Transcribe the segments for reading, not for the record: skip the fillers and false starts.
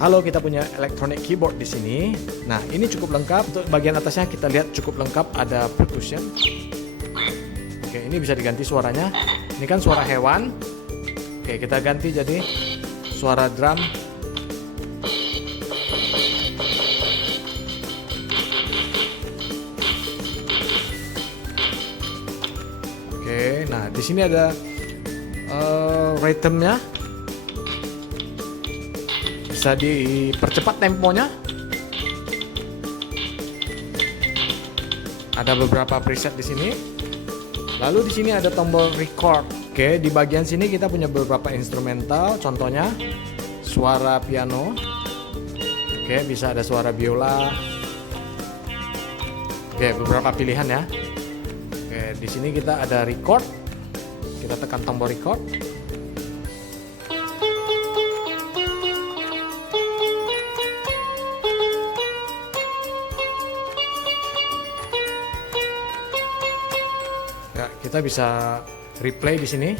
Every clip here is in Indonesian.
Halo, kita punya electronic keyboard di sini. Nah, ini cukup lengkap. Untuk bagian atasnya kita lihat cukup lengkap, ada percussion. Oke, ini bisa diganti suaranya. Ini kan suara hewan. Oke, kita ganti jadi suara drum. Oke, nah di sini ada rhythmnya. Bisa dipercepat temponya. Ada beberapa preset di sini. Lalu di sini ada tombol record. Oke, di bagian sini kita punya beberapa instrumental. Contohnya suara piano. Oke, bisa ada suara biola. Oke, beberapa pilihan ya. Oke, di sini kita ada record. Kita tekan tombol record. Ya, kita bisa replay di sini.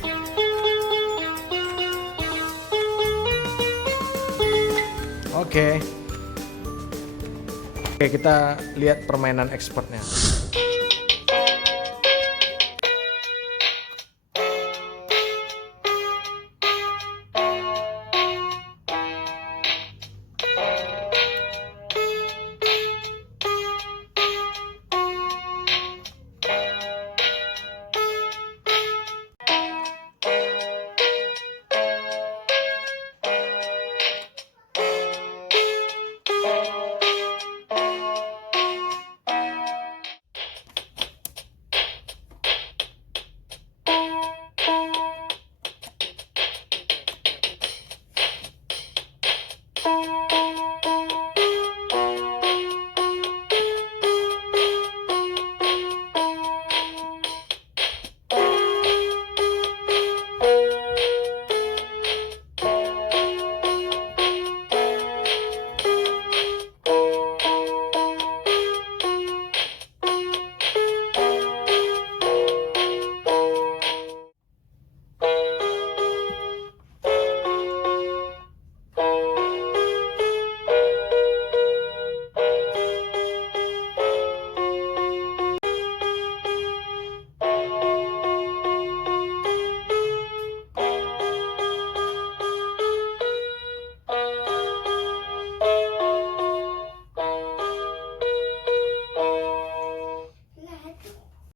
Oke. Oke, kita lihat permainan expertnya.